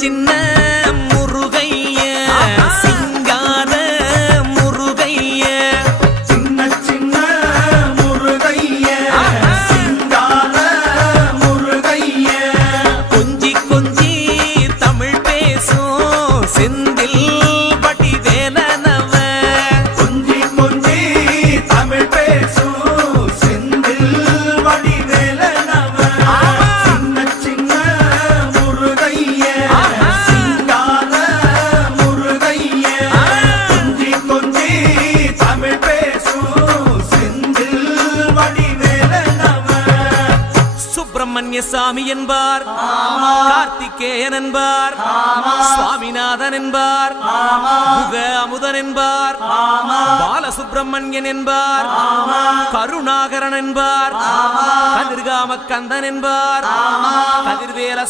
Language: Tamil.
சின்ன முருகைய சிங்கார முருகைய சின்ன சின்ன முருகைய சிங்கார முருகைய கொஞ்சி கொஞ்சி தமிழ் பேசும் செந்தில் வடிவேலனவ கொஞ்சி கொஞ்சி தமிழ் பேசும் செந்தில் வடிவேலனவ சின்ன சின்ன முருகைய சிங்கார முருகைய கொஞ்சி கொஞ்சி தமிழ் பேசும் செந்தில் வடிவேலனவ சுப்பிரமணிய சாமி என்பார், கார்த்திகேயன் என்பார், சுவாமிநாதன் என்பார், முக அமுதன் என்பார், பாலசுப்பிரமணியன் என்பார், கருணாகரன் என்பார், கதிர்காம கந்தன் என்பார், கதிர்வேல